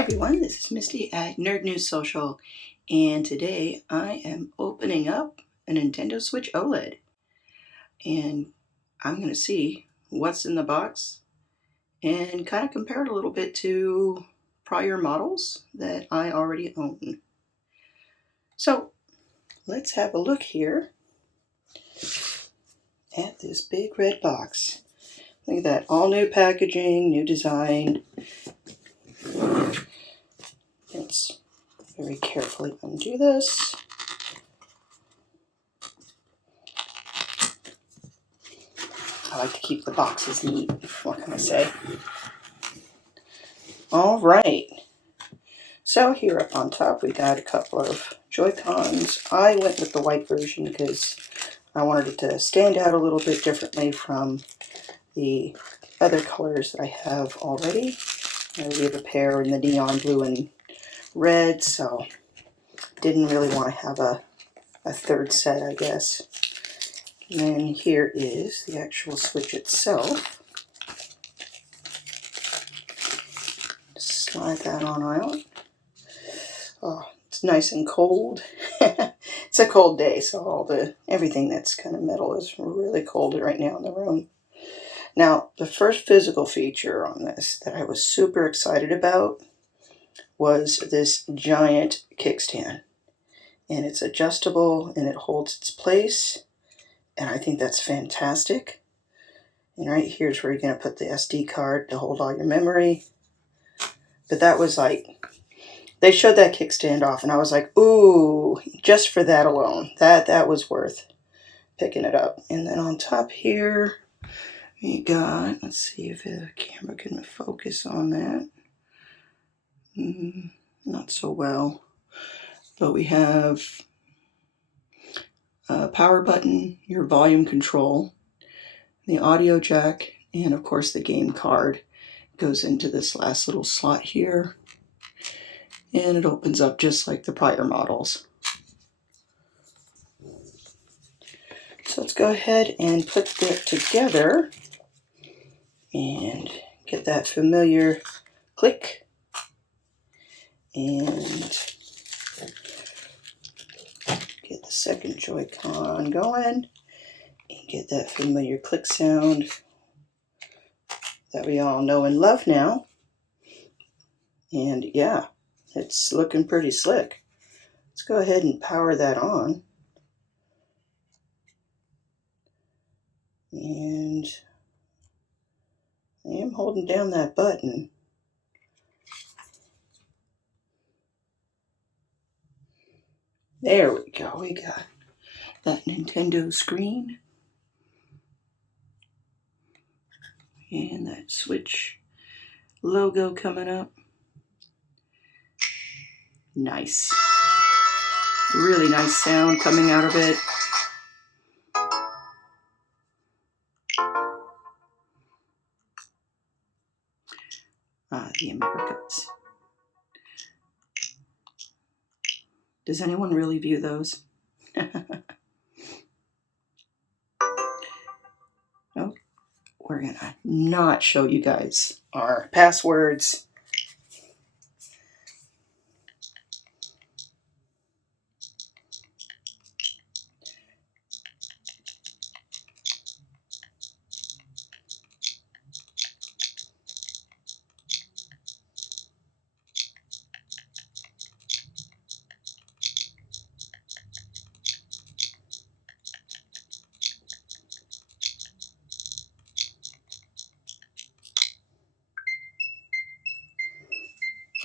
everyone, this is Misty at Nerd News Social, and today I am opening up a Nintendo Switch OLED, and I'm going to see what's in the box and kind of compare it a little bit to prior models that I already own. So let's have a look here at this big red box. Look at that, all new packaging, new design. Let's very carefully undo this. I like to keep the boxes neat. What can I say? All right. So here up on top we got a couple of Joy-Cons. I went with the white version because I wanted it to stand out a little bit differently from the other colors that I have already. We have a pair in the neon blue and red, so didn't really want to have a third set, I guess. And then here is the actual Switch itself. Slide that on out. Oh, it's nice and cold. It's a cold day, so everything that's kind of metal is really cold right now in the room. Now, the first physical feature on this that I was super excited about was this giant kickstand. And it's adjustable and it holds its place. And I think that's fantastic. And right here's where you're going to put the SD card to hold all your memory. But that was like, they showed that kickstand off and I was like, ooh, just for that alone, that was worth picking it up. And then on top here, we got, let's see if the camera can focus on that. Not so well. But we have a power button, your volume control, the audio jack, and of course the game card goes into this last little slot here. And it opens up just like the prior models. So let's go ahead and put that together and get that familiar click. And get the second Joy-Con going and get that familiar click sound that we all know and love now. And yeah, it's looking pretty slick. Let's go ahead and power that on. And I am holding down that button. There we go. We got that Nintendo screen. And that Switch logo coming up. Nice. Really nice sound coming out of it. The Americas. Does anyone really view those? Oh, we're gonna not show you guys our passwords.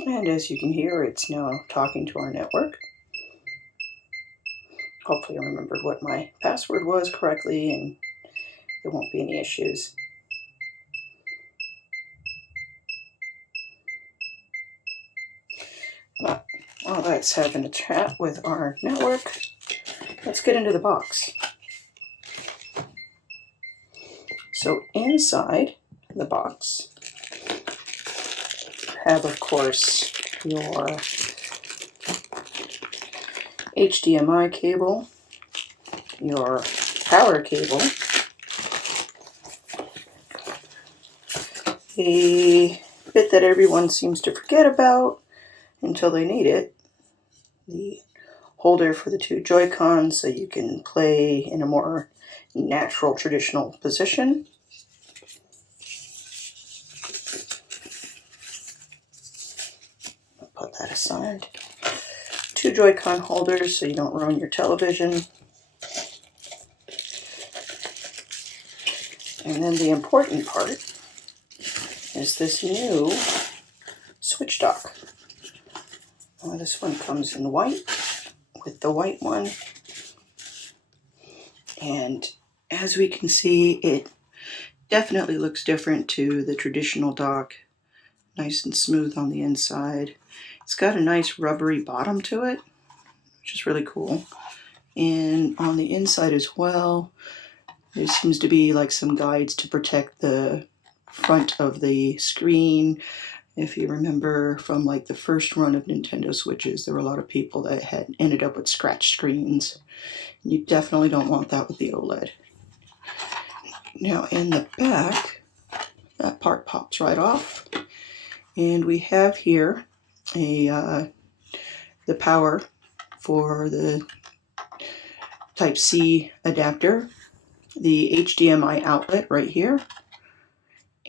And as you can hear, it's now talking to our network. Hopefully I remembered what my password was correctly and there won't be any issues. But while that's having a chat with our network, let's get into the box. So inside the box, have, of course, your HDMI cable, your power cable, a bit that everyone seems to forget about, until they need it. The holder for the two Joy-Cons so you can play in a more natural, traditional position. I'll put that aside. Two Joy-Con holders so you don't ruin your television. And then the important part is this new switch dock. This one comes in white with the white one. And as we can see, it definitely looks different to the traditional dock. Nice and smooth on the inside. It's got a nice rubbery bottom to it, which is really cool. And on the inside as well, there seems to be like some guides to protect the front of the screen. If you remember from like the first run of Nintendo Switches, there were a lot of people that had ended up with scratched screens. You definitely don't want that with the OLED. Now in the back, that part pops right off. And we have here the power for the Type-C adapter, the HDMI outlet right here.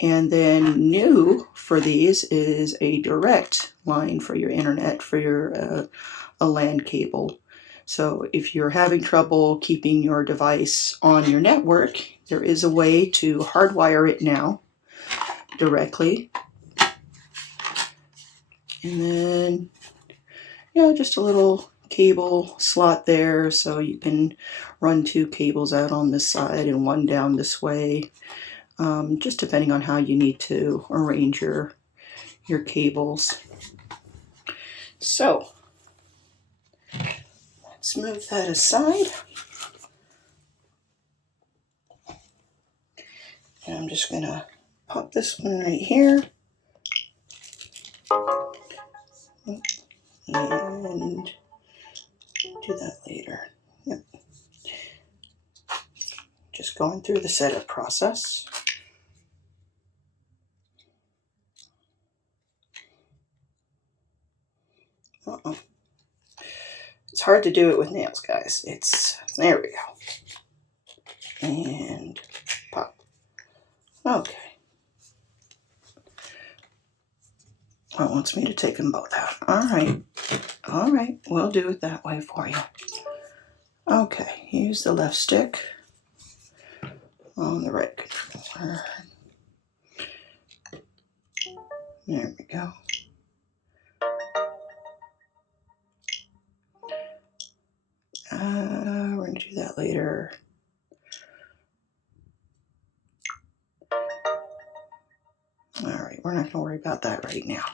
And then new for these is a direct line for your internet, for your a LAN cable. So if you're having trouble keeping your device on your network, there is a way to hardwire it now directly. And then, just a little cable slot there so you can run two cables out on this side and one down this way. Just depending on how you need to arrange your cables. So let's move that aside. And I'm just gonna pop this one right here. And do that later. Yep. Just going through the setup process. It's hard to do it with nails, guys. There we go. And pop. Okay. Oh, it wants me to take them both out. All right, we'll do it that way for you. Okay, use the left stick on the right controller. There we go. We're going to do that later. All right, we're not going to worry about that right now.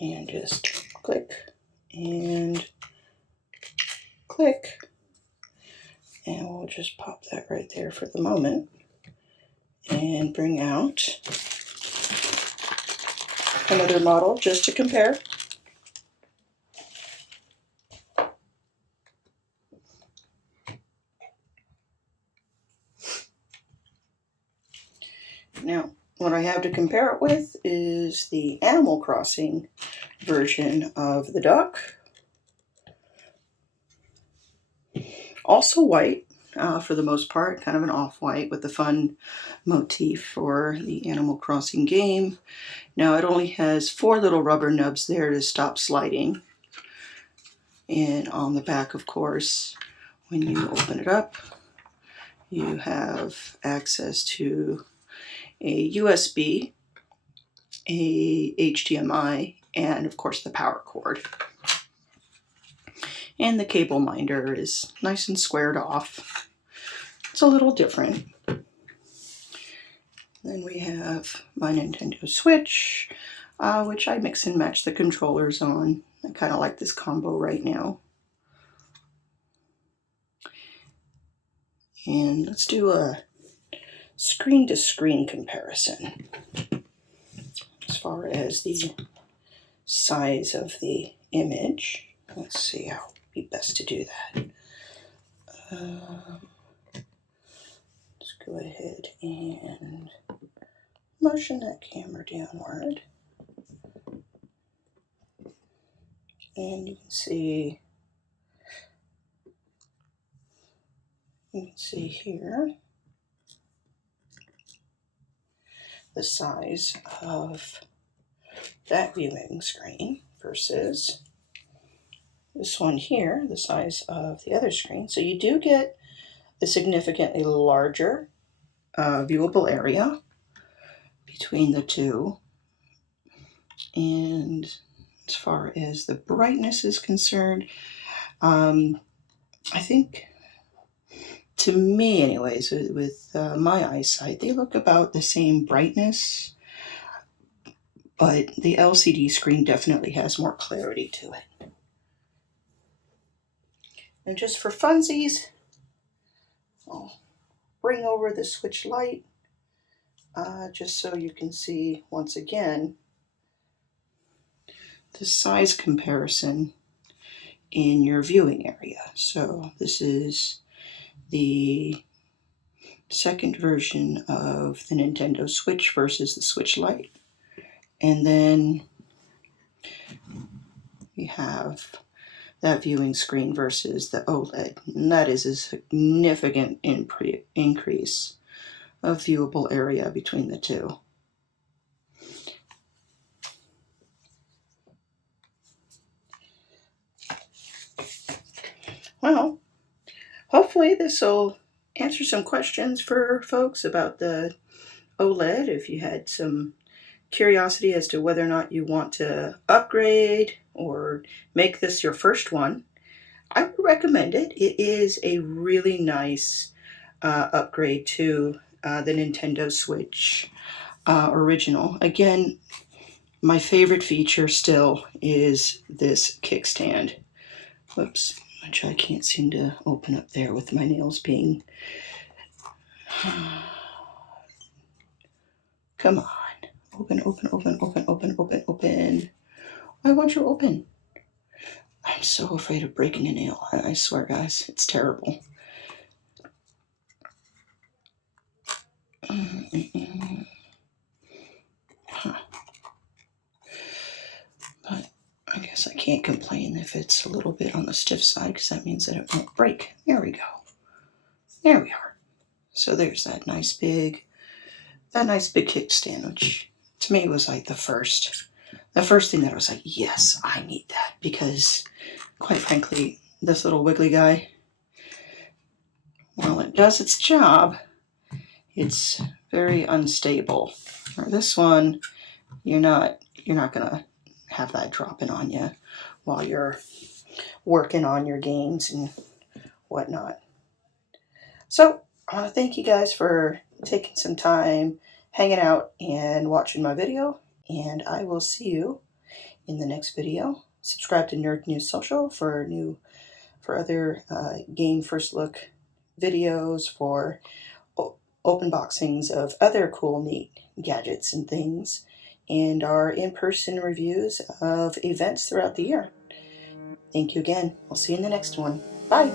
And just click and click. And we'll just pop that right there for the moment. And bring out another model just to compare. Now, what I have to compare it with is the Animal Crossing version of the dock. Also white, for the most part, kind of an off-white with the fun motif for the Animal Crossing game. Now it only has 4 little rubber nubs there to stop sliding. And on the back, of course, when you open it up, you have access to a USB, a HDMI, and of course the power cord. And the cable minder is nice and squared off. It's a little different. Then we have my Nintendo Switch, which I mix and match the controllers on. I kind of like this combo right now. And let's do a screen-to-screen comparison as far as the size of the image. Let's see how it would be best to do that. Let's go ahead and motion that camera downward. And you can see here the size of that viewing screen versus this one here, the size of the other screen. So you do get a significantly larger viewable area between the two. And as far as the brightness is concerned, I think, to me anyways, with my eyesight, they look about the same brightness, but the LCD screen definitely has more clarity to it. And just for funsies, I'll bring over the switch light just so you can see once again the size comparison in your viewing area. So this is the second version of the Nintendo Switch versus the Switch Lite. And then we have that viewing screen versus the OLED. And that is a significant increase of viewable area between the two. Well, hopefully this will answer some questions for folks about the OLED. If you had some curiosity as to whether or not you want to upgrade or make this your first one, I would recommend it. It is a really nice upgrade to the Nintendo Switch original. Again, my favorite feature still is this kickstand. Whoops, which I can't seem to open up there with my nails being... Come on. Open, open, open, open, open, open, open. Why won't you open? I'm so afraid of breaking a nail. I swear, guys, it's terrible. Huh. But I guess I can't complain if it's a little bit on the stiff side, because that means that it won't break. There we go. There we are. So there's that nice big kickstand, which to me was like the first thing that I was like, yes, I need that, because quite frankly, this little wiggly guy, while it does its job, it's very unstable. Or this one, you're not gonna have that dropping on you while you're working on your games and whatnot. So I want to thank you guys for taking some time hanging out and watching my video, and I will see you in the next video. Subscribe to Nerd News Social for other game first look videos, for open boxings of other cool, neat gadgets and things, and our in-person reviews of events throughout the year. Thank you again. We'll see you in the next one. Bye.